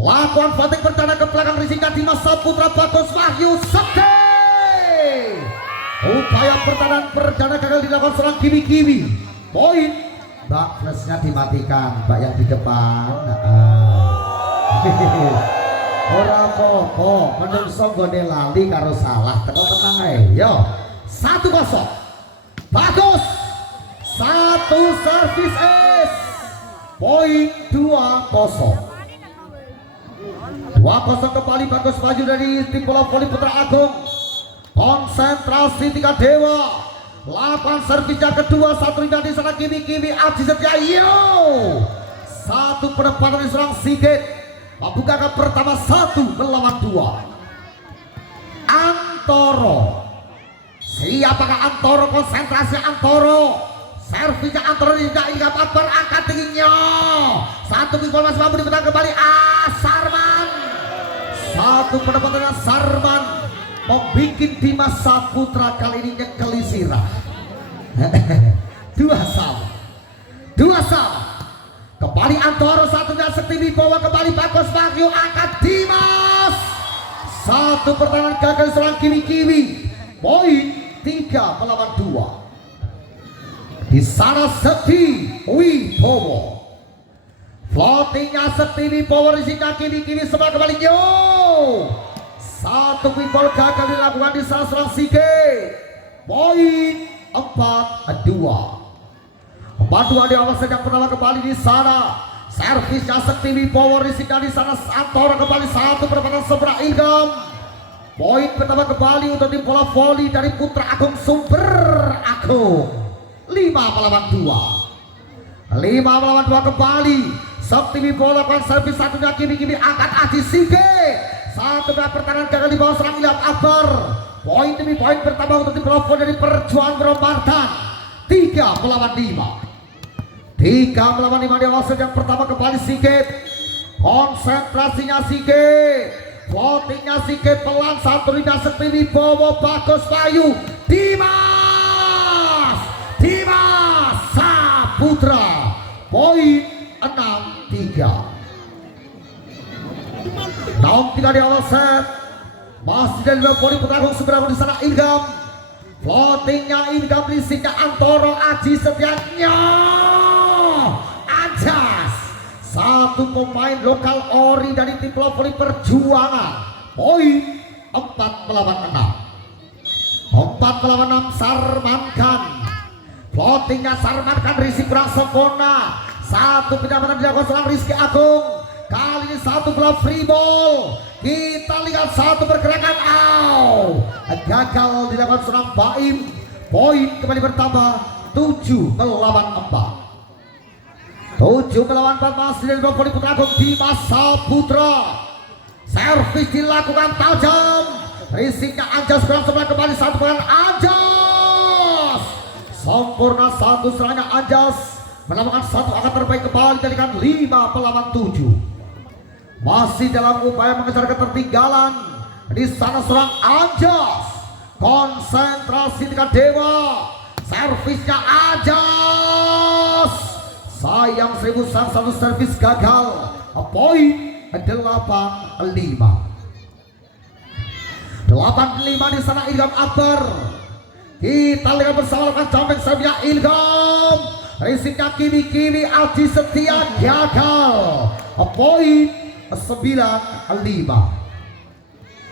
Lakukan fighting perdana ke belakang Rizika Dimas Saputra Bagus Wahyu Sakti. Upaya pertahanan perdana gagal dilakukan seorang Kiwi. Poin. Mbak flashnya dimatikan, Mbak yang di depan. Ora apa-apa, menungso nggone lali karo salah. Tenang ae. Yo. 1-0. Bagus. 1 servis ace. Poin 2-0. 2-0 kembali Bagus maju dari tim bola voli Putra Agung. Konsentrasi Tiga Dewa. Lakukan servisnya kedua, satu ringan di sana Kimi Aji Setia. Satu penempatan di serang Sigit. Membukakan pertama 1 melawan 2. Antoro. Siapakah Antoro? Konsentrasi Antoro. Servisnya Antoro tidak ingat Akbar, angkat tingginya. Satu pingpong masih mampu diputar kembali. Sarman. Satu pendapatannya Sarman membuat Dimas Saputra kali ini nyekeli sirah. 2 sama. Kembali Antoro, satunya Sekti bawa kembali Bagus Wahyu, angkat Dimas. Satu pertahanan gagal serang Kiwi. Poin 3 melawan 2. Di sana Sekti Wibowo. Floatingnya Sekti Wibowo di sini Kiwi semua kembali. Satu pinball gagal dilakukan di sana serang Sigit. Poin 4-2. 4-2 di awal sejak pertama kembali di sana. Servisnya Sekti Wibowo di sana Antoro kembali, satu perempatan sebelah Ilgam. Poin pertama kembali untuk tim bola voli dari Putra Agung Sumber Agung. 5 melawan 2 kembali. Sekti Wibowo lakukan servis, satunya Kimi angkat Aji Sigit. Satu pertahanan gagal di bawah serang Ilham Akbar. Poin demi poin pertama untuk tim bola voli dari Perjuangan Brombartan. 3 melawan 5 di awal sejak pertama kembali Sigit. Konsentrasinya Sigit. Floatingnya Sigit pelan, satu ringan Sekti Wibowo Bagus Wahyu. Dimas Saputra. Poin 6-3. 6-3 di awal set. Masih dari voli Putra Agung segera di sana Ilham. Floatingnya Ilham, lisiknya Antoro, Aji Setianya. Anjas. Satu pemain lokal ori dari tim bola voli Perjuangan. Poin 4 melawan 6. Sarman Khan. Floatingnya Sarman Khan, Rizky kurang sempurna. Satu pendapatan dilakukan seorang Rizky Agung. Kali ini satu bola free ball. Kita lihat satu pergerakan. Gagal dilakukan seorang Baim. Poin kembali bertambah 7 melawan 4. Masih dari voli Putra Agung Dimas Saputra. Servis dilakukan tajam. Risiknya Anjas kurang sebelah kembali, satu peran Anjas. Sempurna satu serangannya Anjas. Melakukan satu angka terbaik kembali jadikan 5 melawan 7. Masih dalam upaya mengejar ketertinggalan. Di sana serang Anjas. Konsentrasi Tiga Dewa. Servisnya Anjas. Sayang 1000 satu servis gagal. Poin 8-5 di sana Ilham Akbar. Kita lihat bersama lakukan jumping servisnya Ilham. Risiknya Kimi Aji Setia gagal. Poin 9-5.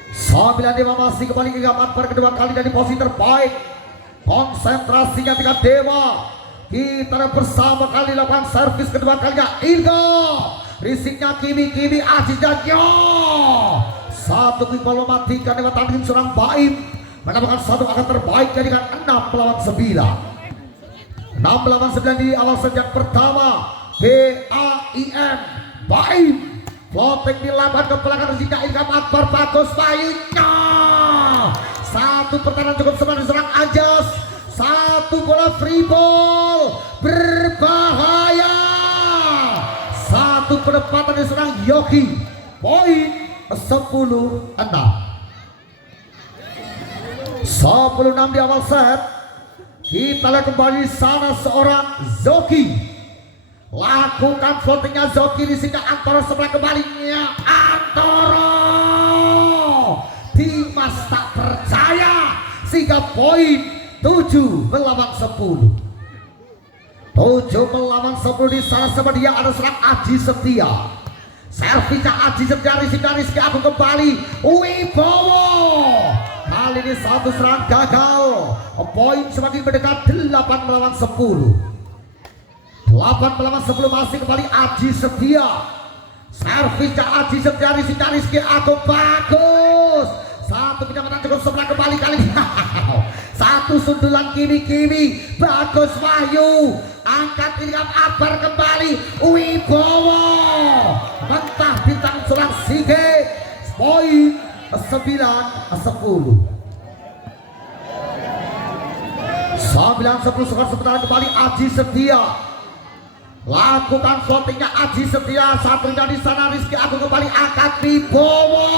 9-5 masih kembali Ilham Akbar kedua kali dari posisi terbaik. Konsentrasinya Tiga Dewa. Kita bersama kali lakukan servis kedua kalinya Ilham. Risiknya Kimi Aji Setia. Satu pinball mematikan dengan tanding seorang Baim. Menambahkan satu angka terbaik jadikan 6 melawan 9. 6 melawan 9 di awal sejak pertama. BAIM Baim. Floating dilakukan ke belakang Rizika Ilham Akbar Bagus Wahyu-nya. Satu pertahanan cukup semangat diserang Anjas. Satu bola free ball berbahaya. Satu penempatan diserang Yogi. Poin 10-6. 10-6 di awal set. Kita lihat kembali sana seorang Zoki. Lakukan floatingnya Zoki di sini. Antoro sebelah kembalinya. Antoro. Dimas tak percaya. Sehingga poin 7 melawan 10. 7 melawan 10 di sana. Sama dia ada serang Aji Setia. Servisnya Aji Setia, Rizky Agung kembali. Wibowo. Kali ini satu serang gagal. Poin semakin mendekat 8 melawan 10. 8 melawan 10 masih kembali Aji Setia. Servisnya Aji Setia, Rizky Agung bagus. Satu penyambatan cukup sebelah kembali kali ini. Satu sundulan kiri bagus Wahyu. Angkat Ilham Akbar kembali. Wibowo mentah bintang seorang Sige. Poin 9-10. 9-10 skor sebentar kembali Aji Setia. Lakukan floatingnya Aji Setia. Satunya di sana Rizky Agung kembali. Angkat Wibowo.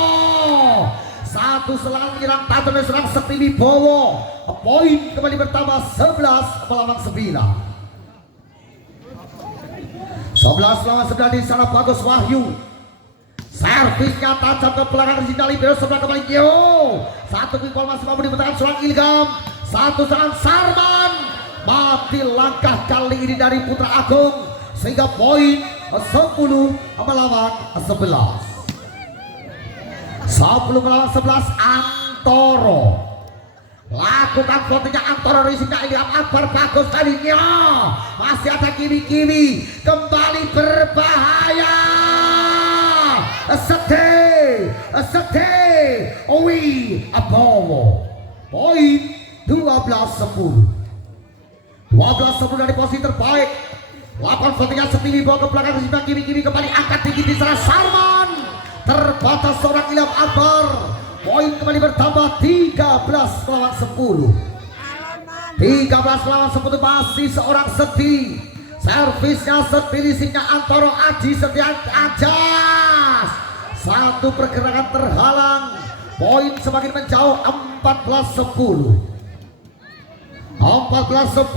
Satu serangan menyerang tajam dan serang Sekti Wibowo. Poin kembali bertambah 11 melawan 9. 11 melawan 9 di sana bagus Wahyu. Servisnya tajam ke belakang di sini Libero sebelah kembali. Yo. Satu pingpol masih mampu dibentangkan seorang Ilham. Satu serangan Sarman. Mati langkah kali ini dari Putra Agung. Sehingga poin 10 melawan 11. 10 melawan 11 Antoro. Lakukan floatingnya Antoro Rizika Ilham Akbar bagus kalinya. Masih ada kiri kembali berbahaya. Wibowo. Poin 12-10. 12-10 dari posisi terbaik. Lakukan floatingnya Sekti Wibowo ke belakang Rizika kiri kembali angkat tinggi di sana Sarman. Terbatas seorang Ilham Akbar. Poin kembali bertambah 13 melawan 10. 13 melawan 10 masih seorang Sekti. Servisnya Sekti di sini Antoro Aji Setia Ajas. Satu pergerakan terhalang. Poin semakin menjauh 14-10. 14-10.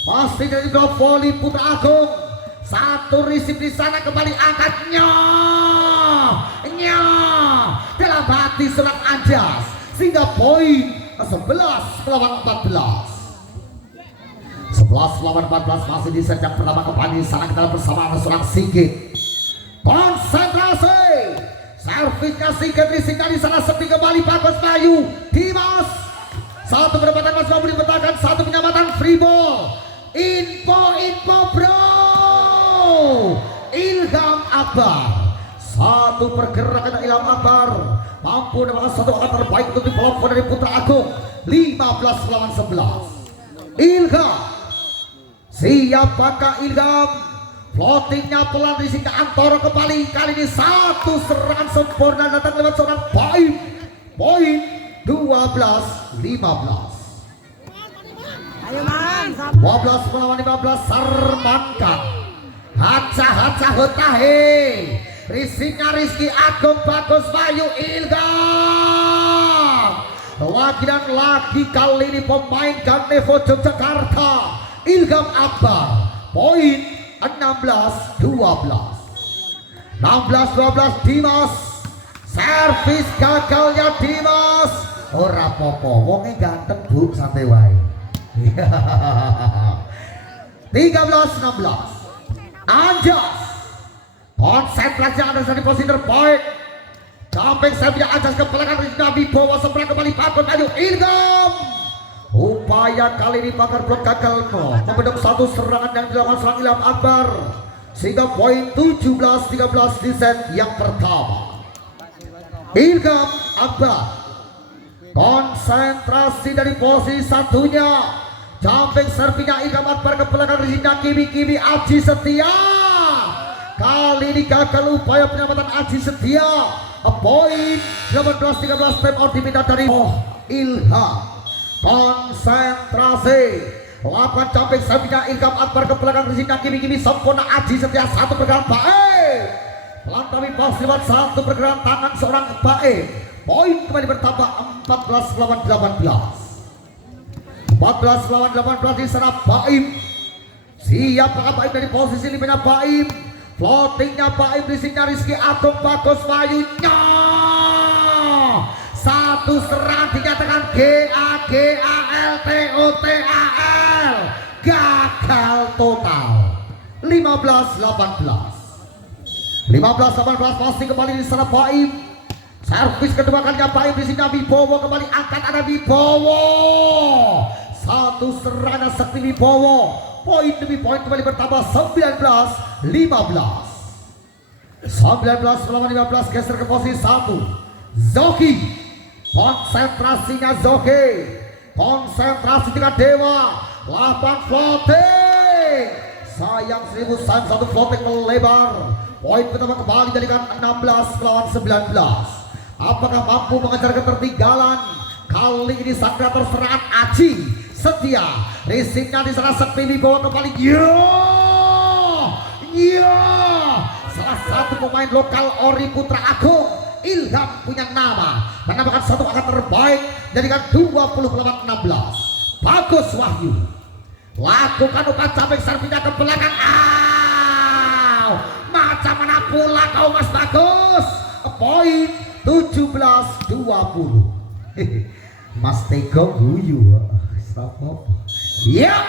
Masih dari dua voli Putra Agung. Satu risip di sana kembali angkatnya. Dalam hati seorang Anjas. Sehingga poin 11 melawan 14. 11 melawan 14 masih di set yang pertama kembali. Sana kita bersama seorang Sigit. Konsentrasi. Servisnya Sigit di sana sepi kembali bagus Bayu. Dimas. Satu pendapatan masih mampu dibentangkan. Satu penyambatan free ball. Info bro. Ilham Akbar. Satu pergerakan Ilham Akbar mampu mendapatkan satu angka terbaik untuk di pelopor dari Putra Agung. 15 melawan 11. Ilham. Siapakah Ilham? Floatingnya pelan di sini Antoro kembali. Kali ini satu serangan sempurna datang lewat seorang Baim. Poin 12-15. 12 melawan 15 Sarmankan. Haca hutahe. Risiknya Rizky Agung bagus Bayu Ilham. Lagi dan lagi kali ini pemain Ganevo Yogyakarta Ilham Akbar. Poin 16-12. 16-12 Dimas. Servis gagalnya Dimas. Ora popo, wonge ganteng Bu, santai wae. 13-16. Anjas. Konsentrasi ada di posisi terbaik. Jumping saya Anjas ke belakang Rizky Wibowo sebelah kembali Pakun Ayu Ilham. Upaya kali ini bakar blok gagal membentuk satu serangan yang dilakukan seorang Ilham Akbar. Sehingga poin 17-13 di set yang pertama. Ilham Akbar konsentrasi dari posisi satunya. Jumping servinya Ilham Akbar ke belakang Rizky Kimi Aji Setia. Kali ini gagal upaya penyelamatan Aji Setia. Poin 18-13 time out diminta dari Ilham. Konsentrasi. Lakukan jumping servinya Ilham Akbar ke belakang Rizky Kimi sempurna Aji Setia. Satu pergerakan baik. Pelan tapi pas lewat satu pergerakan tangan seorang baik. Poin kembali bertambah 14 melawan 18. 14 melawan 18 di sana Baim. Siap Baim dari posisi limanya Baim. Floatingnya Baim, risiknya Rizky Agung, Bagus Wayunya. Satu serangan dinyatakan GAGALTOTAL. Gagal total. 15-18 masih kembali di sana Baim. Servis kedua kalinya Baim, di sini Wibowo kembali angkat, ada Wibowo. Satu serangan sakti Wibowo. Poin demi poin kembali bertambah 19-15 melawan 15, geser ke posisi 1. Zoki, konsentrasinya Zoki, konsentrasi dengan Dewa. 8 floating, sayang 1000 sayang 1 floating melebar. Poin pertama kembali jadikan 16 melawan 19. Apakah mampu mengejar ketertinggalan? Kali ini sang kreator serangan Aji Setia, risiknya di sana Sekti dibawa kembali. Salah satu pemain lokal Ori Putra Agung, Ilham punya nama menambahkan satu angka terbaik, jadikan 20-16. Bagus Wahyu lakukan umpan camping, servinya ke belakang. Macam mana pula kau Mas Bagus? Poin 17-20. Mas Tego guyu. Ya.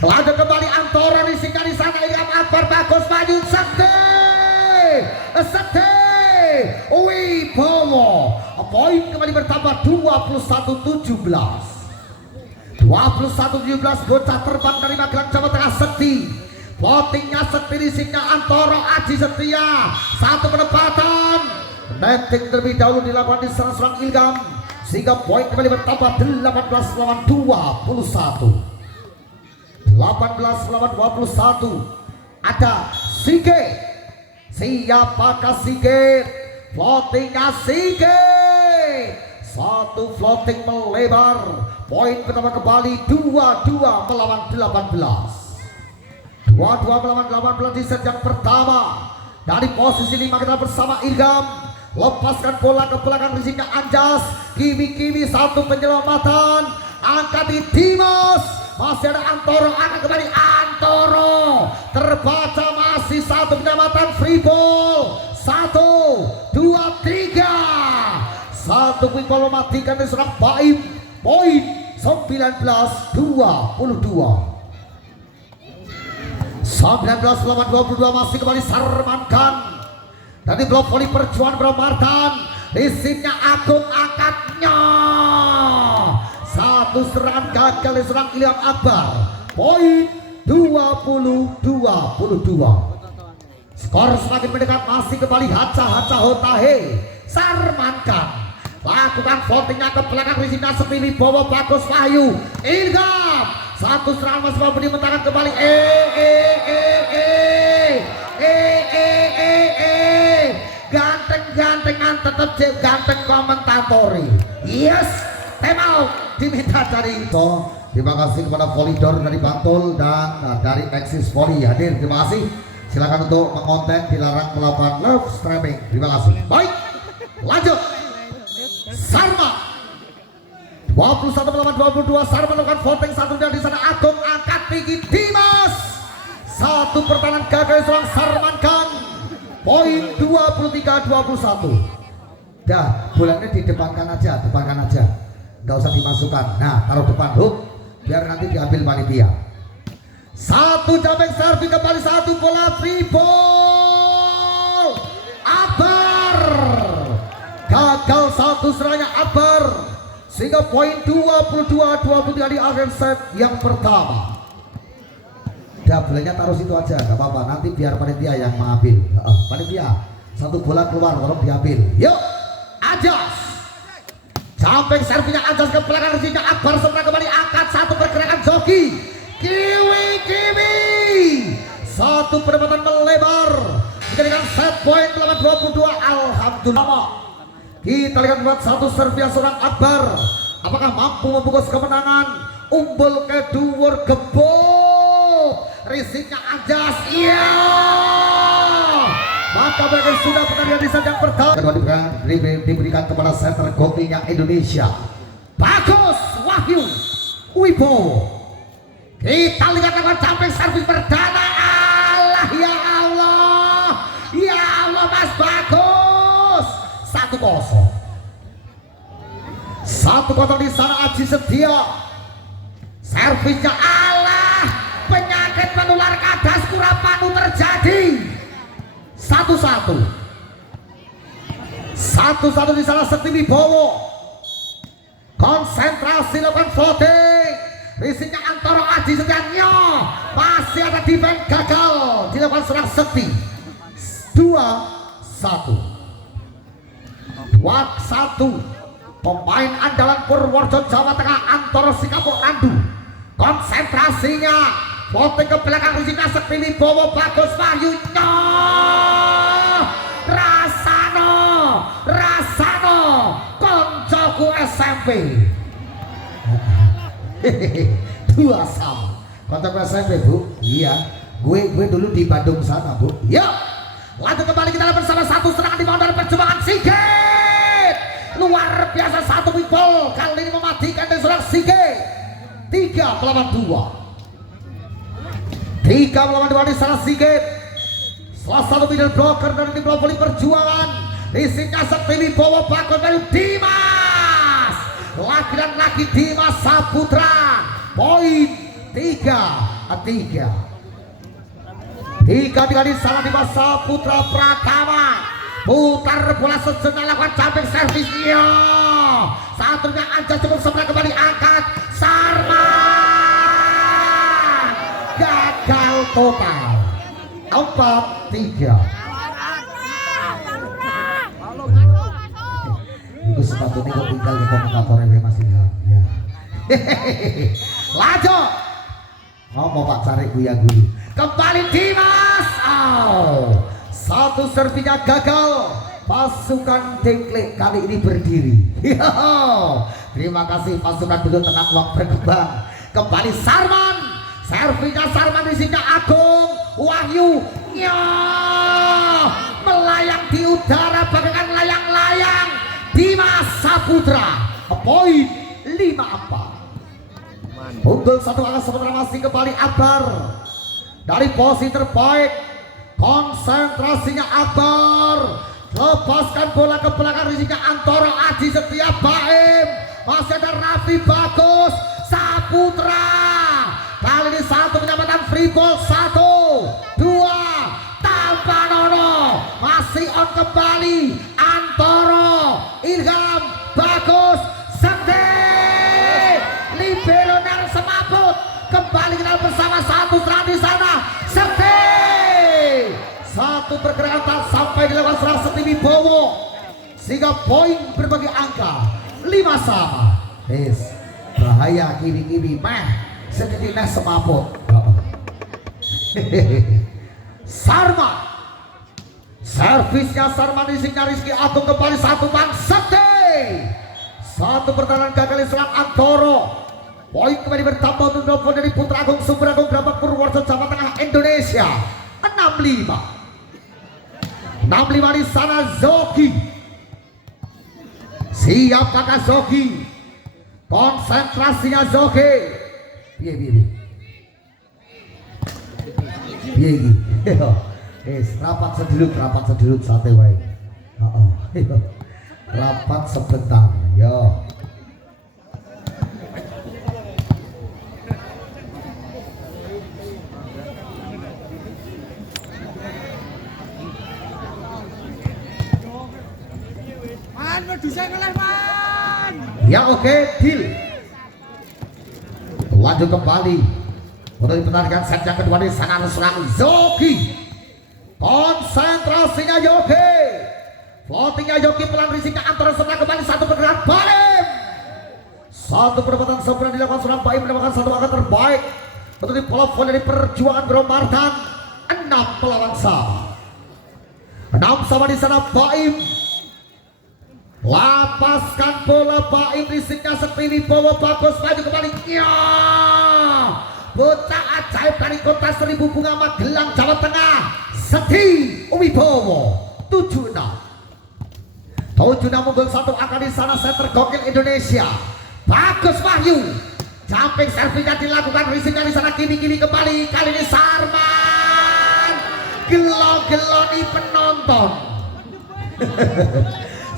Lanjut kembali Antoro, risiknya di sana Ilham Akbar. Bagus Wahyu, Sekti Wibowo. Poin kembali bertambah 21-17. 21-17, bocah terbang dari Magelang Jawa Tengah Sekti. Floatingnya Sekti, risiknya Antoro Aji Setia. Satu penempatan, netting terlebih dahulu dilakukan di serang-serang Ilham, sehingga poin kembali bertambah 18 melawan 21. 18 melawan 21. Ada Sige. Siapakah Sige? Floatingnya Sige. Satu floating melebar. Poin pertama kembali 22 melawan 18. 22 melawan 18 di set yang pertama. Dari posisi 5 kita bersama Ilham. Lepaskan bola ke belakang, risiknya Anjas. Kimi satu penyelamatan. Angkat di Dimas. Masih ada Antoro, akan kembali Antoro. Terbaca masih satu penyelamatan, free ball. 1, 2, 3. Satu quick ball mematikan dari seorang Baim. Poin 19-22. 19 melawan 22 masih kembali Sarman Khan. Dari blok voli perjuangan Bro Martan. Risiknya Agung, angkatnya. Satu serangan gagal dari seorang Ilham Akbar. Poin 20-22. Skor semakin mendekat, masih kembali Haca Hotahe. Sarman Khan lakukan floatingnya ke belakang, risiknya Sekti Wibowo. Bagus Wahyu, Ilham. Satu serangan masih mau dimentangkan kembali. Ganteng-gantengan tetap ganteng komentatori. Yes, time out diminta dari itu. Terima kasih kepada Volidor dari Bantul dan dari Axis Volley hadir. Terima kasih. Silakan untuk mengonten, dilarang melakukan live streaming. Terima kasih. Baik, lanjut. Sarma 21 melawan 22. Sarma melakukan voting satu dan di sana Agung, angkat tinggi Dimas. Satu pertahanan gagal seorang Sarman Khan. Poin 23-21. Dah, bolanya di depankan aja, nggak usah dimasukkan. Nah, taruh depan hook biar nanti diambil panitia. Satu jumping servis kembali, satu bola free ball. Akbar gagal satu serangannya Akbar, sehingga poin 22-23 di akhir set yang pertama. Double-nya taruh situ aja, nggak apa-apa, nanti biar panitia yang mengambil. Panitia, satu bola keluar, tolong diambil. Yuk, Ajas. Jumping servisnya Ajas ke belakang, risiknya Akbar serta kembali angkat. Satu pergerakan Zoki. Kiwi. Satu penempatan melebar, menjadikan set poin melawan 22. Alhamdulillah. Kita lihat buat satu servis seorang Akbar. Apakah mampu membungkus kemenangan? Umbul ke dhuwur gebuk. Risiknya Anjas. Iya. Maka mereka sudah pertandingan di set yang pertama. Kedua diberikan kepada center gokinya Indonesia. Bagus Wahyu Wibowo. Kita lihat lewat jumping servis perdana. Allah ya Allah, ya Allah Mas Bagus. 1-0. 1-0 di sana. Aji Setia servisnya. Allah, penyakit menular kadas Kurapanu terjadi. 1-1 di sana. Sekti Wibowo konsentrasi lakukan floating. Risiknya Antoro. Aji Setianya masih ada defense gagal dilakukan serang Sekti. 2-1. Pemain andalan Purworejo Jawa Tengah Antoro Sikapuk Randu. Konsentrasinya floating ke belakang. Risiknya Sekti Wibowo. Bagus Wahyunya. Rasano koncoku SMP. 2-2 koncoku SMP Bu. Iya, gue dulu di Bandung sana Bu. Ya, lanjut kembali kita bersama. satu serangan dibangun dari perjuangan Sigit. Luar biasa, 1 wibol kali ini mematikan dari seorang Sigit. 3 melawan 2 di sana Sigit. Salah satu middle blocker dari tim bola voli perjuangan. Isinya Sekti Wibowo. Bagus dari Dimas. Lagi dan lagi Dimas Saputra. Poin 3-3 di sana. Dimas Saputra Pratama putar bola sejenak, lakukan jumping servisnya. Satunya Anja cukup sebelah, kembali angkat. Sarman gagal total. 4-3. Itu sepatutnya kok tinggal di komentatornya Mas Ilham ya. Lanjut. Mau Pak cari Buya Guru. Kembali Dimas. Satu servinya gagal. Pasukan Dengklek kali ini berdiri. Terima kasih pasukan dulu, tenang, waktu berkembang. Kembali Sarman. Servinya Sarman, isinya Agung Wahyu. Melayang di udara bagaikan layang-layang. Dimas Saputra. Poin 5-4. Unggul 1 angka. Sementara masih kembali Akbar dari posisi terbaik. Konsentrasinya Akbar. Lepaskan bola ke belakang. Risiknya Antoro. Aji Setia. Baim. Masih ada Raffi. Bagus Saputra. Kali ini 1 penyambatan free ball. 1, 2 tanpa Nono. Masih on kembali Antoro. Ilham. Bagus Sekti. Libero yang semaput. Kembali kita bersama. 1 serang di sana. Sekti. 1 pergerakan tak sampai dilakukan serang Sekti Wibowo. Sehingga poin berbagi angka 5 sama. Bahaya kiri-kiri meh. Sedikitnya semaput. Sarman. Servisnya Sarman, isinya Rizky Agung. Kembali 1 man Sekti. 1 pertahanan gagal serang Antoro. Poin kembali bertambah untuk Novo dari Putra Agung Sumber Agung Grabak Purworejo Jawa Tengah Indonesia. 6-5 di sana. Zoki. Siapakah Zoki? Konsentrasinya Zoki. Piye rapat seduluk sate wae. Rapat sebentar yo. Ya oke, deal. Lanjut kembali untuk dipertandingkan set yang kedua di sana. Serang Zoki. Konsentrasinya Yogi. Floatingnya Yogi, pelan risiknya Antara setelah kembali 1 pergerakan Baim. 1 perbuatan sempurna dilakukan serang Baim, mendapatkan 1 angka terbaik untuk di bola voli dari perjuangan Grombardan. 6 melawan sama. 6 sama di sana. Baim lapaskan bola. Baim risiknya Sekti Wibowo. Bagus maju kembali. Bocah ajaib dari kota Seribu Bunga Magelang Jawa Tengah. Sekti Wibowo. 7-6 unggul 1 angka di sana. Center gokil Indonesia. Bagus Wahyu. jumping servisnya dilakukan, risingnya di sana kiri kembali, kali ini Sarman gelo-geloni penonton.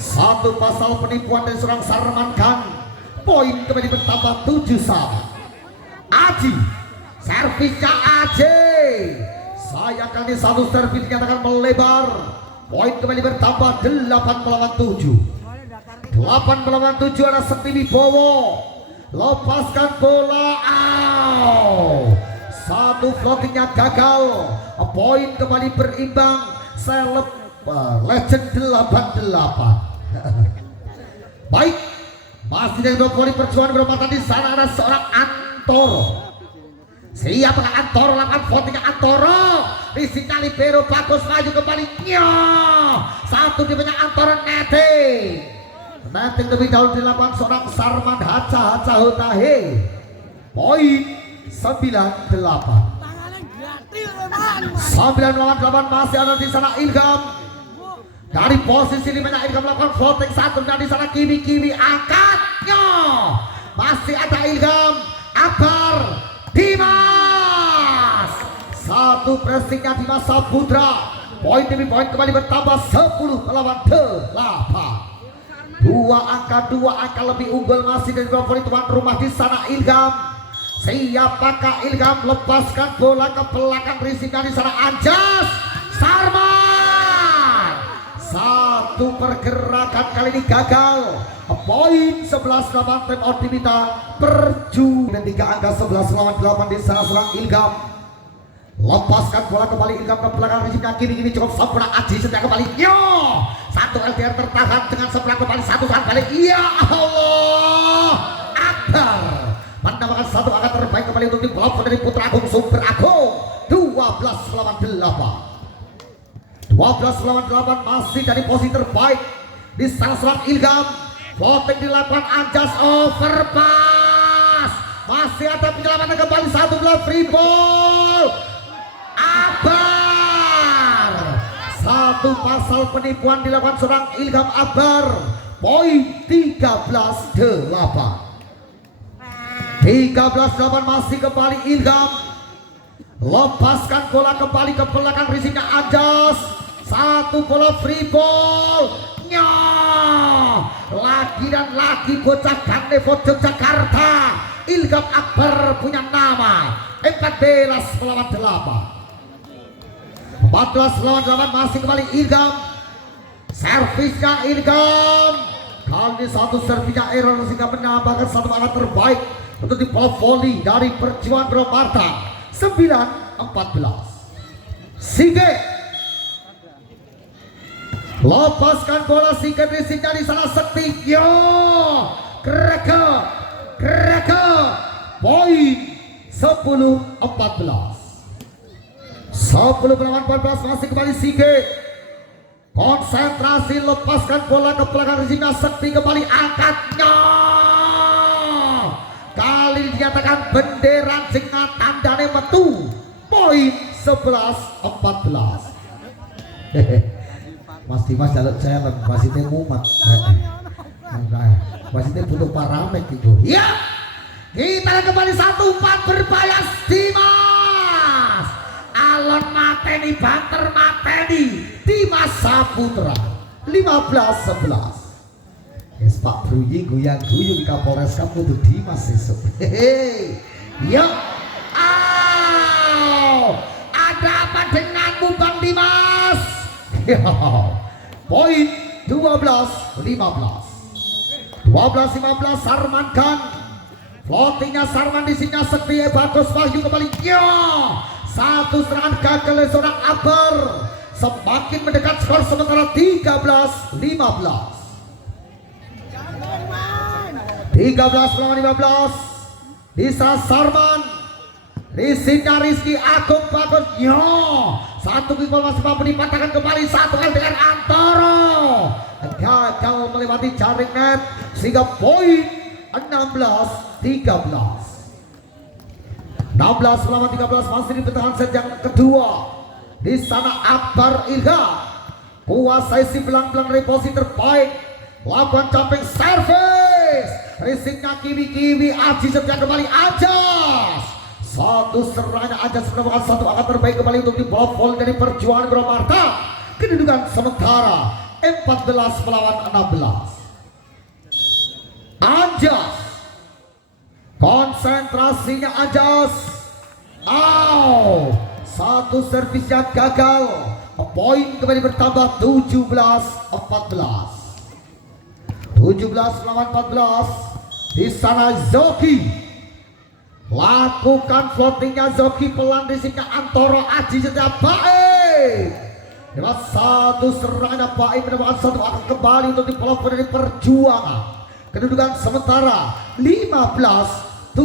Satu pasal penipuan dari seorang Sarman Khan, poin kembali bertambah 7 sama. Aji, servisnya Aji, saya kali satu servis dinyatakan melebar, poin kembali bertambah 8-7. 8-7 ada Sekti Wibowo, lepaskan bola, satu floatingnya gagal, poin kembali berimbang. Legend 88. Baik, masih dari poin perjuangan bermata. Di sana ada seorang Antoro. Siapa Antoro? Lakukan votingnya Antoro. Risingnya libero bagus, maju kembali. Satu di banyak Antoro netting. Netting lebih dahulu dilakukan seorang Sarman Haca Hutahe. Poin 98. 98 masih ada di sana Ilham. Dari posisi 5 Ilham melakukan voting satu, dan di sana Kiwi angkatnya. Masih ada Ilham, Akbar, Dimas. Satu pressingnya Dimas Saputra. Poin demi poin kembali bertambah 10-8. Dua angka lebih unggul masih dari poin tuan rumah di sana Ilham. Siapakah Ilham? Lepaskan bola ke belakang, risingnya di sana Anjas Sarman. Satu pergerakan kali ini gagal. Poin 11-8, time out diminta perju. Dan 3 angka 11-8 di sana seorang Ilham. Lepaskan bola kembali Ilham ke belakang, risingnya kiri cukup sempurna. Aji setia kembali. Satu LDR tertahan dengan sebelah kembali, satu saat balik. Ya Allah Akbar mendapatkan satu angka terbaik kembali untuk tim pelopor dari Putra Agung Super Agung. 12-8 masih dari posisi terbaik di sana seorang Ilham. Voting dilakukan Anjas, overpass, masih ada penyelamatan kembali, satu belah free ball. Akbar, satu pasal penipuan dilakukan seorang Ilham Akbar. Poin 13-8 masih kembali Ilham. Lepaskan bola kembali ke belakang, risingnya Anjas. Satu bola free ball. Lagi dan lagi bocah Ganevo Yogyakarta. Ilham Akbar punya nama 14-8 masih kembali Ilham. Servisnya Ilham, kali ini satu servisnya error sehingga menambahkan satu angka terbaik untuk di volley dari Perjuangan Bromarta. 9-14. Sige lepaskan bola, Sige risingnya di sana Sekti. Kreke poin 10-14 masih kembali Sige. Konsentrasi, lepaskan bola ke belakang, risingnya Sekti kembali, angkatnya. Kali dinyatakan benderan singa tandane metu. Poin 11-14. Mas Dimas jaluk challenge, wasitnya mumat. Wasitnya butuh paramek gitu. Ya, kita kembali 1-4 berbayas Dimas. Alon mateni, banter mateni, Dimas Saputra. 15-11. Yes, Pak Bruyi goyang guyung Kapolres kamu tuh Dimas esok. Yo, ada apa denganmu Bang Dimas? Poin 12-15 Sarman Khan. Floatingnya Sarman, di sini Sekti bagus, Wahyu kembali. Satu serangan gagal oleh seorang Akbar. Semakin mendekat skor sementara 13-15 bisa Sarman. Risingnya Rizky Agung bagus. Satu gol masih mampu dipatahkan kembali. Satu LDR Antoro gagal melewati jaring net sehingga poin 16-13 masih di pertahanan set yang kedua. Di sana Akbar Ilham kuasai si belang-belang dari posisi terbaik, lakukan jumping service, Risiknya Kiwi Aji Setia kembali Ajas. Satu serangan Ajas menemukan satu angka terbaik kembali untuk di bola volley dari Perjuangan Boromarta. Kedudukan sementara 14 melawan 16. Ajas, konsentrasinya Ajas. Satu servisnya gagal. Poin kembali bertambah 17-14. 17 melawan 14. Di sana Zoki lakukan floatingnya, Zoki pelan, risiknya Antoro Aji Setia baik. Lewat satu serangan baik menemukan satu akan kembali untuk dipelopor dari Perjuangan. Kedudukan sementara 15-17.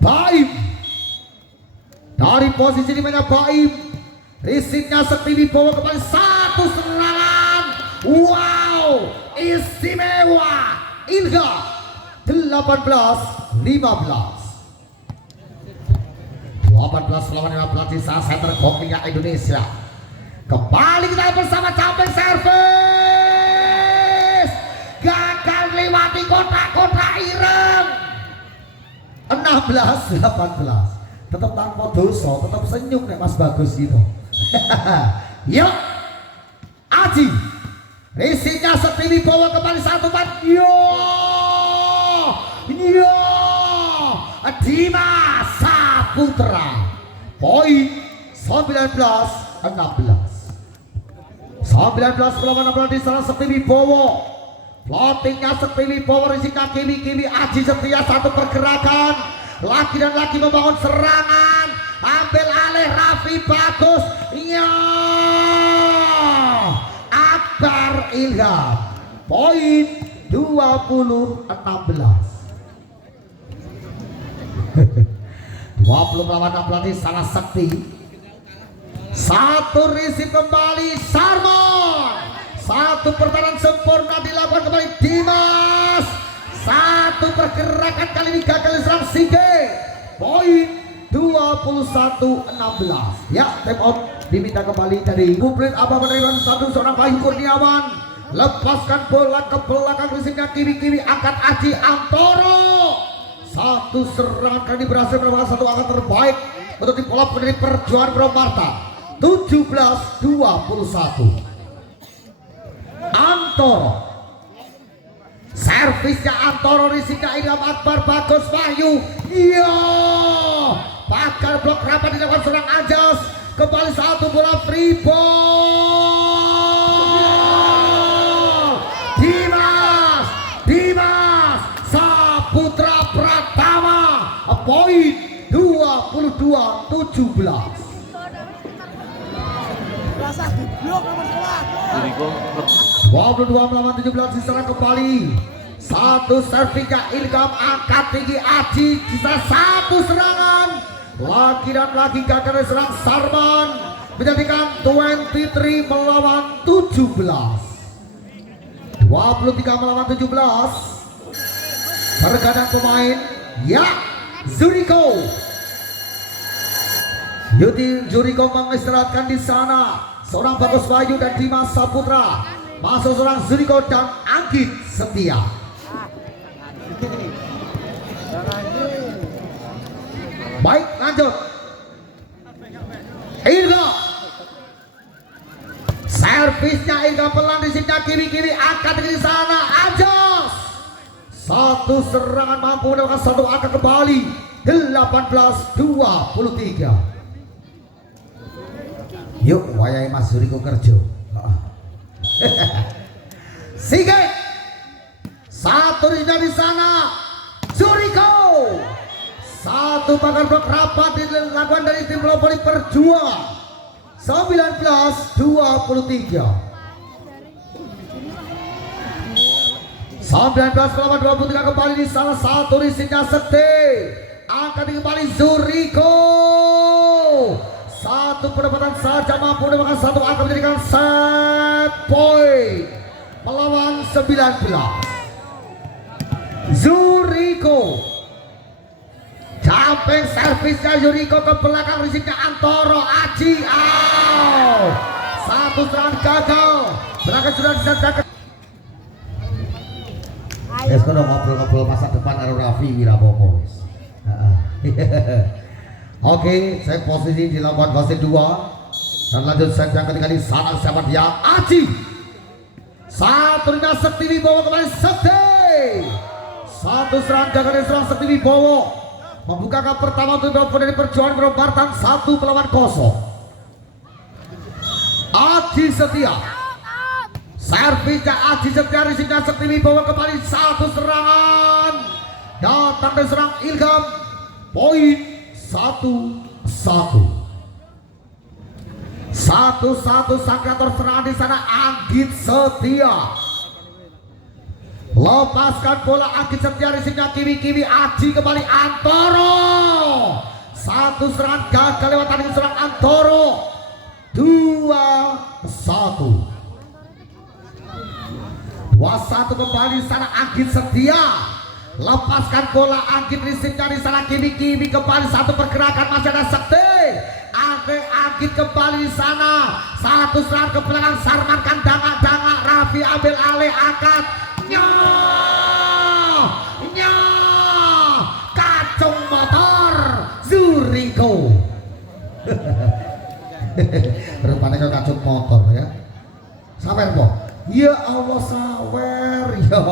Baim dari posisi di mana Baim, risiknya Sekti Wibowo kembali satu serangan. Wow, istimewa. Ilga 18-15. 18 melawan 15 di saat center kokinya Indonesia. Kembali kita bersama Capek Servis. Gagal lewati kotak-kotak ireng. 16-18. Tetap tanpa dosa, tetap senyum nih Mas Bagus gitu. Yuk Aji, risiknya Sekti Wibowo kembali satu bat. Dimas Saputra. Poin 19-16. 19 melawan 16 di sana Sekti Wibowo. Floatingnya Sekti Wibowo, risiknya Kiwi Aji Setia satu pergerakan. Laki dan laki membangun serangan. Ambil alih Raffi bagus. Ya, Akbar Ilham. Poin 20-16. 20 melawan 16 di salah Sekti. Satu risik kembali Sarmon. Satu pertahanan sempurna dilakukan kembali Dimas. Satu pergerakan kali ini gagal serang Sige. Poin 21-16. Ya, time out diminta kembali dari Kuplit Abah menerima satu seorang Bayu Kurniawan. Lepaskan bola ke belakang, risiknya Kiwi angkat Aji Antoro. Satu serangan kali berhasil menemukan satu angka terbaik untuk tim bola dari Perjuangan Boromarta. 17-21. Antoro, servisnya Antoro, risiknya Ilham Akbar bagus Wahyu. Iya, bakal blok rapat dilakukan serang Ajas. Kembali satu bola free ball. Dimas Saputra Pratama. Poin 22-17. 22 melawan 17 diserang kembali. Satu servisnya Ilham angkat tinggi Aji. Sisa satu serangan. Lagi dan lagi gagal serang Sarman. Menjadikan 23 melawan 17. 23 melawan 17. Pergantian pemain. Ya, Zuriko. Zuriko mengistirahatkan di sana seorang Bagus Bayu dan Dimas Saputra. Masuk seorang Zuriko dan Anggit Setia. Baik, lanjut. Ilga, servisnya Ilga pelan, risiknya Kiwi angkat di sana. Ajas, satu serangan mampu mendapatkan satu angka kembali. 18-23. Yuk, wayai Mas Zuriko kerja. Sige, satu di sana. Zuriko, satu bakal blok rapat dilakukan dari tim Lopoli Perjuangan. 19-23. 19 melawan 23 kembali di salah satu risiknya Sekti. Angkat kembali Zuriko. Satu pendapatan saja mampu mendapatkan satu angka menjadikan set point melawan 19. Zuriko, jumping servisnya Zuriko ke belakang, risiknya Antoro Aji. Satu serangan gagal. Belakang sudah disampaikan. Es kono ngobrol-ngobrol masa depan karo Raffi Wirabopo. Oke, saya posisi di lawan wasit 2 dan lanjut set yang ketiga di sana siapa dia? Aji. Satunya Sekti Wibowo kembali Sekti. Satu serangan gagal dari serang Sekti Wibowo. Membuka pertama untuk dari perjuangan Robartan 1-0. Aji Setia. Servisnya Aji Setia risikonya Sekti Wibowo kembali satu serangan. Datang dari serang Ilham. Poin 1-1. Satu-satu sang kreator serangan di sana Anggit Setia. Lepaskan bola Anggit Setia risikonya Kiwi Aji kembali Antoro. Satu serangan gagal lewat tadi serang Antoro. 2-1. 2-1 kembali sana Anggit Setia. Lepaskan bola Anggit risikonya di sana Kiwi kembali satu pergerakan masih ada Sekti. Anggit kembali di sana. Satu serangan ke belakang Sarman dangak Raffi ambil alih angkat. Kacung motor Zuriko. Rupanya kau kacung motor ya. Sawer po. Ya Allah sawer ya.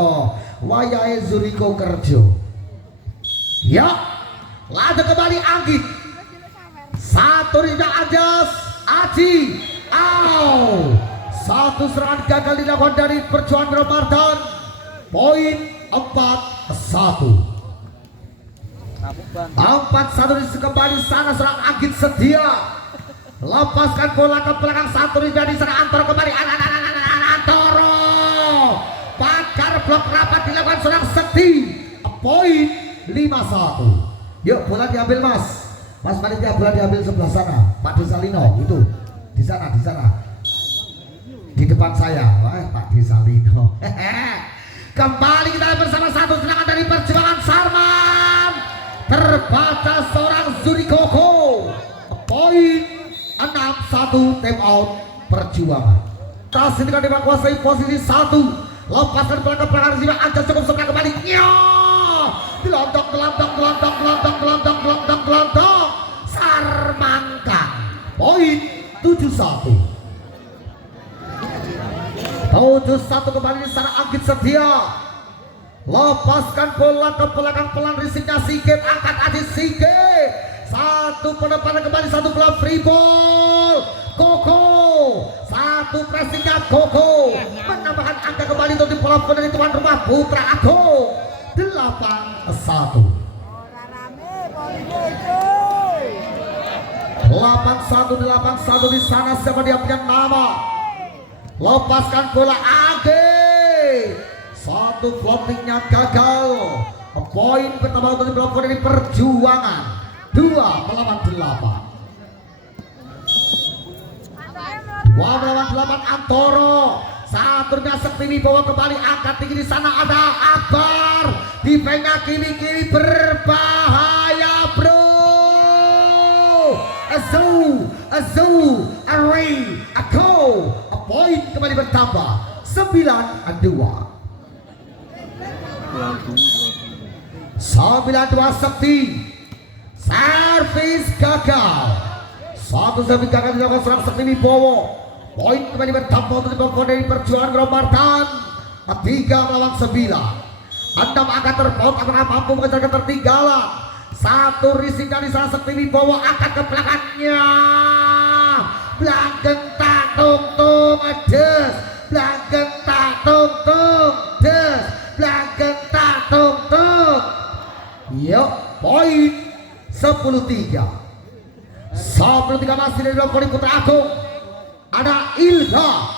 Wayahe Zuriko kerjo. Ya. Lalu kembali Anggit. Satu rindak Anjas Aji. Satu serangan gagal dilakukan dari perjuangan Romardan. Poin 4-1. 4-1 kembali sana serang Anggit Setia. Lepaskan bola ke belakang satu rindak di sana Antoro kembali Antoro. Pagar blok rapat dilakukan serang Sekti. Poin 5-1. Yuk bola diambil Mas. Mas panitia bola diambil sebelah sana. Pak Desalino itu di sana di depan saya. Wah Pak Desalino. Kembali kita bersama satu serangan dari perjuangan Sarman. Terbaca seorang Zurikoko. Poin 6-1 time out perjuangan. Kasih dengan menguasai posisi 1. Lepaskan bola ke belakang sini Anjas cukup sebelah kembali. Gelondong Sarmankan. Poin 7-1. 7-1 kembali di sana Anggit Setia. Lepaskan bola ke belakang pelan risiknya Sigit angkat Aji Sigit. Satu penepanan kembali satu bola free ball. Koko. Satu pressingnya Koko. Menambahkan angka kembali untuk di bola dari tuan rumah Putra Agung. 8-1. 8-1 di sana siapa dia punya nama. Lepaskan bola Age. Satu floatingnya gagal. Poin pertama untuk dilakukan dari perjuangan 2-8. 2-8 Antoro. Satunya Sekti Wibowo kembali angkat tinggi di sana ada Akbar. Defense-nya kiri berbahaya bro. Azu, Array, Ako. Poin kembali bertambah 9-2. 9-2 Sekti. Servis gagal. Satu servis gagal dilakukan serang Sekti Wibowo. Poin kembali bertambah untuk dibawa dari perjuangan Romardan. 3-9. 6 angka terpaut apakah mampu mengejar ketertinggalan. Satu risik dari sana Sekti Wibowo angkat ke belakangnya. Blanggen tak tung des. Blanggen tak tung des. Blanggen tak tung. Yuk poin 10-3. 10-3 masih dari Poli Putra Agung. Ada Ilha.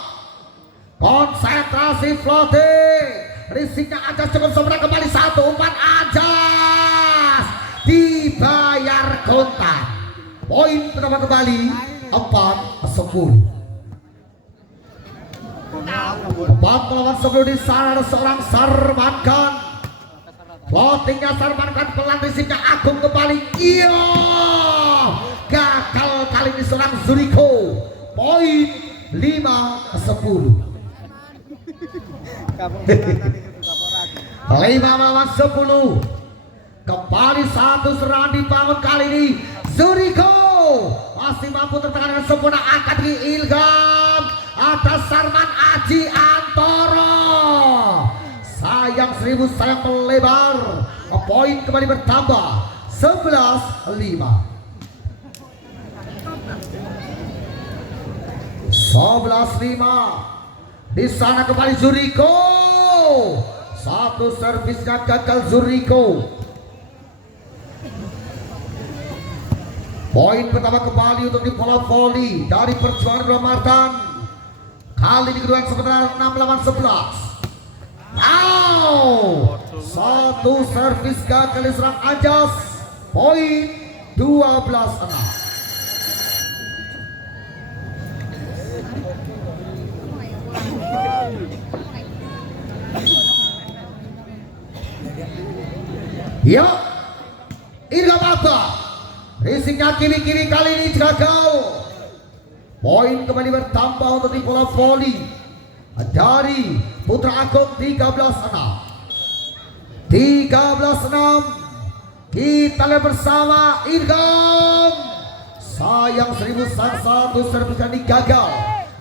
Konsentrasi floating. Risiknya Anjas cukup sempurna kembali satu umpan Anjas. Dibayar kontan. Poin pertama kembali 4-10. 4-10 di sana ada seorang Sarmankan. Floatingnya Sarmankan pelan risiknya Agung kembali. Iya. Gagal kali ini seorang Zuriko. Poin 5-10. lawan 10. Kembali satu serangan dibangun kali ini. Zuriko masih mampu tertekan dengan sempurna, angkat di Ilham atas Sarman Aji Antoro. Sayang 1000 sayang melebar. Poin kembali bertambah 11-5. 11-5. Di sana kembali Zuriko. Satu servisnya gagal Zuriko. Poin pertama kembali untuk di bola voli dari Perjuangan Bramartan. Kali ini kedua sementara 6-11. Satu servis gagal diserang Anjas. Poin 12-6. Ya, ini apa? Risiknya kiri-kiri kali ini gagal. Poin kembali bertambah untuk di bola voli dari Putra Agung 13-6. 13-6. Kita lihat bersama Irgam. Sayang 1001 servis ini gagal.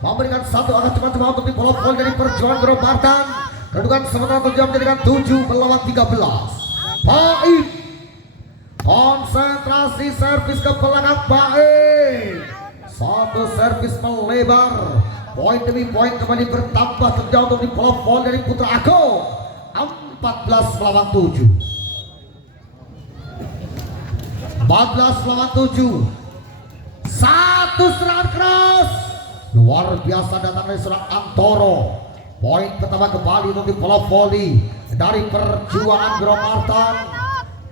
Memberikan satu angka cepat-cepat untuk di bola voli dari Perjuangan Bramartan. Kedudukan sementara terjadi menjadikan 7-13. Baik, konsentrasi servis ke belakang baik. Satu servis melebar. Poin demi poin kembali bertambah terjauh untuk di bola voli dari Putra Agung. 14-7. 14-7. Satu serangan keras luar biasa datang dari seorang Antoro. Poin pertama kembali untuk di bola voli dari Perjuangan Bramartan.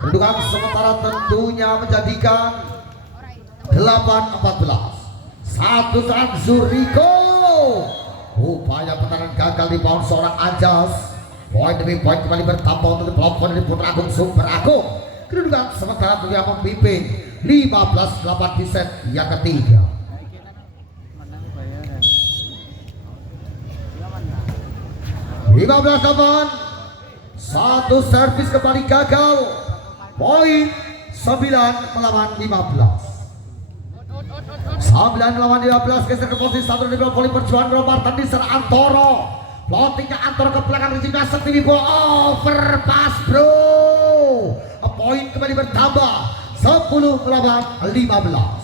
Kedudukan sementara tentunya menjadikan 8-14. Satu serangan Zuriko. Upaya pertahanan gagal di bawah seorang Anjas. Poin demi poin kembali bertambah untuk di bola voli dari Putra Agung Sumber Agung. Kedudukan sementara tentunya memimpin 15-8 di set yang ketiga. Lima 15-8. Satu servis kembali gagal. Poin 9 melawan 15. 9 melawan 15. Geser ke posisi 1 di bola voli Perjuangan Bramartan di serang Antoro. Plottingnya Antoro ke belakang, risiknya setini overpass bro. Poin kembali bertambah 10 melawan 15.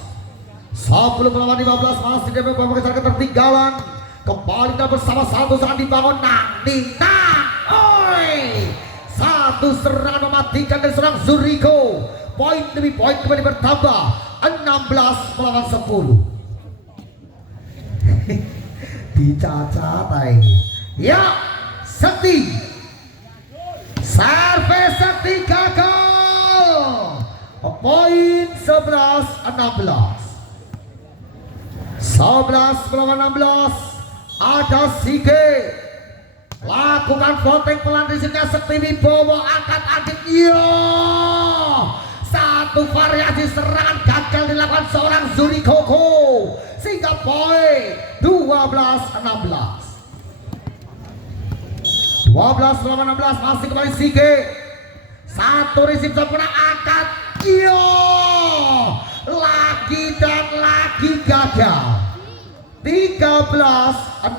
10 melawan 15. Masih dapat mengejar ketertinggalan. Kembali kita bersama satu serangan dibangun Nina. Oi, satu serangan mematikan dari serang Zuriko. Poin demi poin kembali bertambah 16 melawan 10. Dicacat ini. Ya, Sekti. Servis Sekti gagal. Poin 11-16. 11 melawan 16. Ada Sige. Lakukan voting pelan di sini. Sekti Wibowo angkat adit. Yo, satu variasi serangan gagal dilakukan seorang Zuriko sehingga poin 12-16. 12 melawan 16. Masih kembali Sige. Satu risip sempurna angkat. Yo, lagi dan lagi gagal. 13-16.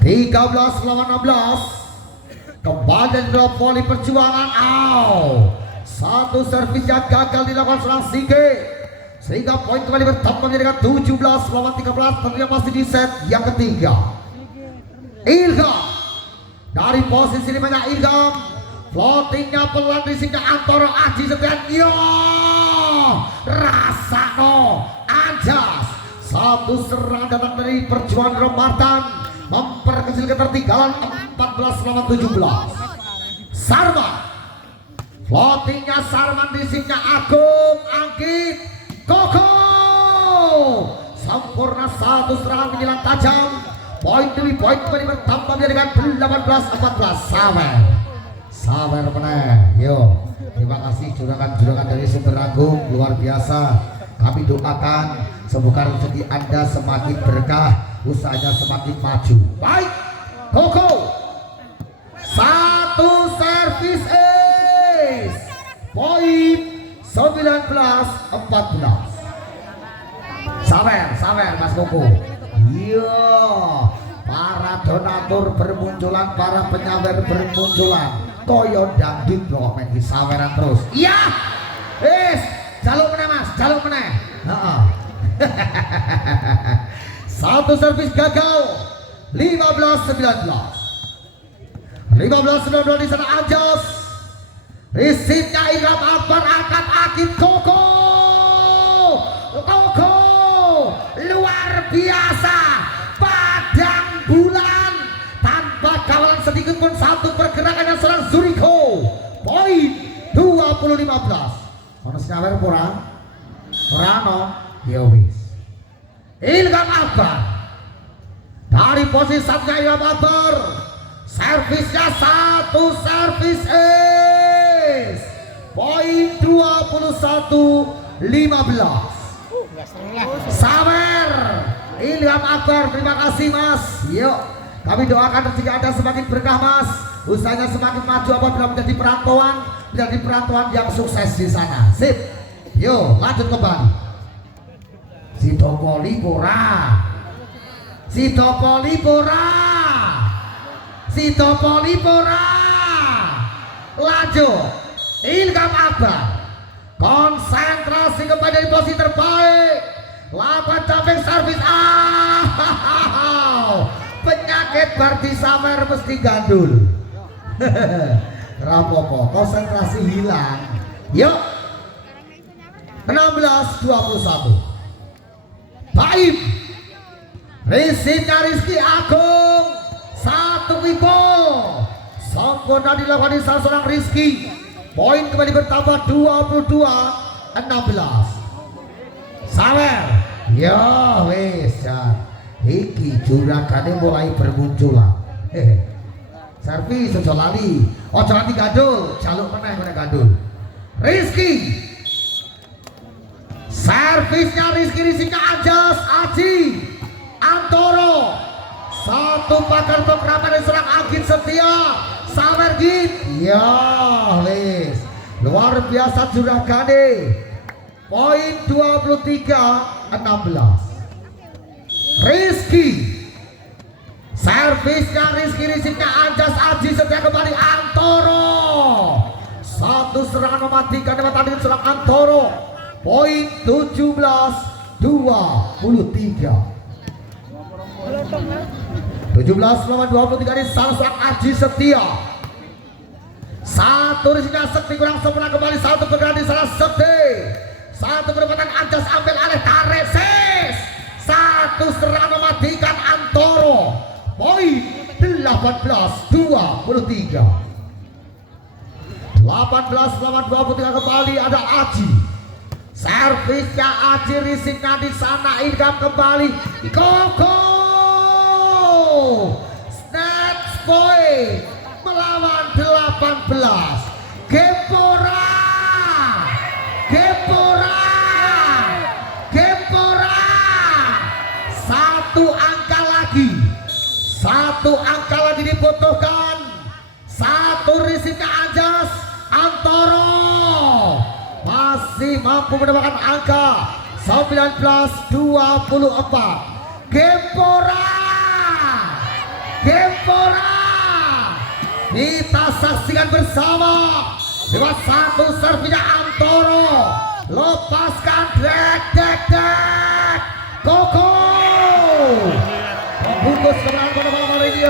13 melawan 16. Kembali dari bola voli Perjuangan. Satu servis yang gagal dilakukan seorang Sige sehingga poin kembali bertambah menjadi 17 melawan 13. Tentunya masih di set yang ketiga. Ilham dari posisi 5-nya Ilham. Floatingnya pelan di sini Antoro Aji Setian. Yo, Rasano Anjas. Satu serangan datang dari Perjuangan Bramartan memperkecil ketertinggalan 14 melawan 17. Sarman. Floatingnya Sarman di sini Agung Anggit Koko. Sempurna satu serangan menjelang tajam. Poin demi poin kembali bertambah menjadi 18-14. Sawer meneh. Yo, terima kasih juragan-juragan dari Sumber Agung, luar biasa. Kami doakan semoga rezeki Anda semakin berkah, usahanya semakin maju. Baik, Koko servis ace. Poin 19-14. Sawer Mas Koko. Iya, para donatur bermunculan, para penyawer bermunculan. Toyo dangdut kok main saweran terus. Iya, jaluk meneh Mas, jaluk meneh. Satu servis gagal. 15-19. 15-19 di sana Anjas. Risipnya Ilham Akbar, angkat Akid Koko. Luar biasa, padang bulan tanpa kawalan sedikit pun, satu pergerakan yang serang Zuriko. Poin 20-15. Ono nyawer ora? Ora ono. Ya wis. Ilham Akbar dari posisi satunya Ilham Akbar. Servisnya satu servis ace. Poin 21-15. Sawer Ilham Akbar, terima kasih Mas. Yuk, kami doakan rezeki Anda semakin berkah Mas, usahanya semakin maju apabila menjadi perantauan yang sukses di sana. Sip, yuk lanjut kembali. Si Topoli Pora. Lanjut Ilham Akbar, konsentrasi kepada di posisi terbaik. Lapan capek servis. Penyakit Bardi Samer mesti gandul. Rapopo, konsentrasi hilang. Yuk, 16-21. Baim Risipnya Rizky Agung, satu pipol sempurna dilakukan di salah seorang Rizky. Poin kembali bertambah 22-16. Sawer, ya wes ya. Iki juragannya mulai bermunculan. Servis ojo lali, ojo nanti gadul, jaluk meneh meneh gadul. Rizky, servisnya Rizky Anjas, Aji Antoro, satu pakar pengrapan yang serang Agit Setia. Sawer Git, ya wes luar biasa juragane. Poin 23-16. Rizky, servisnya Rizky Anjas, Aji Setia kembali. Antoro, satu serangan mematikan yang tadi serang Antoro. Poin 17-23. 17-23 di salah serang Aji Setia. Satu Rizky Sekti kurang sempurna kembali, satu bergerak di salah Sekti. Satu perempatan Anjas ambil alih, tarik sis. Satu serangan mematikan Antoro. Poin 18-23. 18-23 kembali ada Aji. Servisnya Aji, risiknya di sana. Ilham kembali. Koko. Snatch point melawan 18. Gempora. Satu angka lagi dibutuhkan. Satu Rizky Anjas. Antoro masih mampu mendapatkan angka 19-24. Gempora. Kita saksikan bersama. Lewat satu servinya Antoro. Lepaskan dek. Koko bungkus kemenangan pada malam hari ini.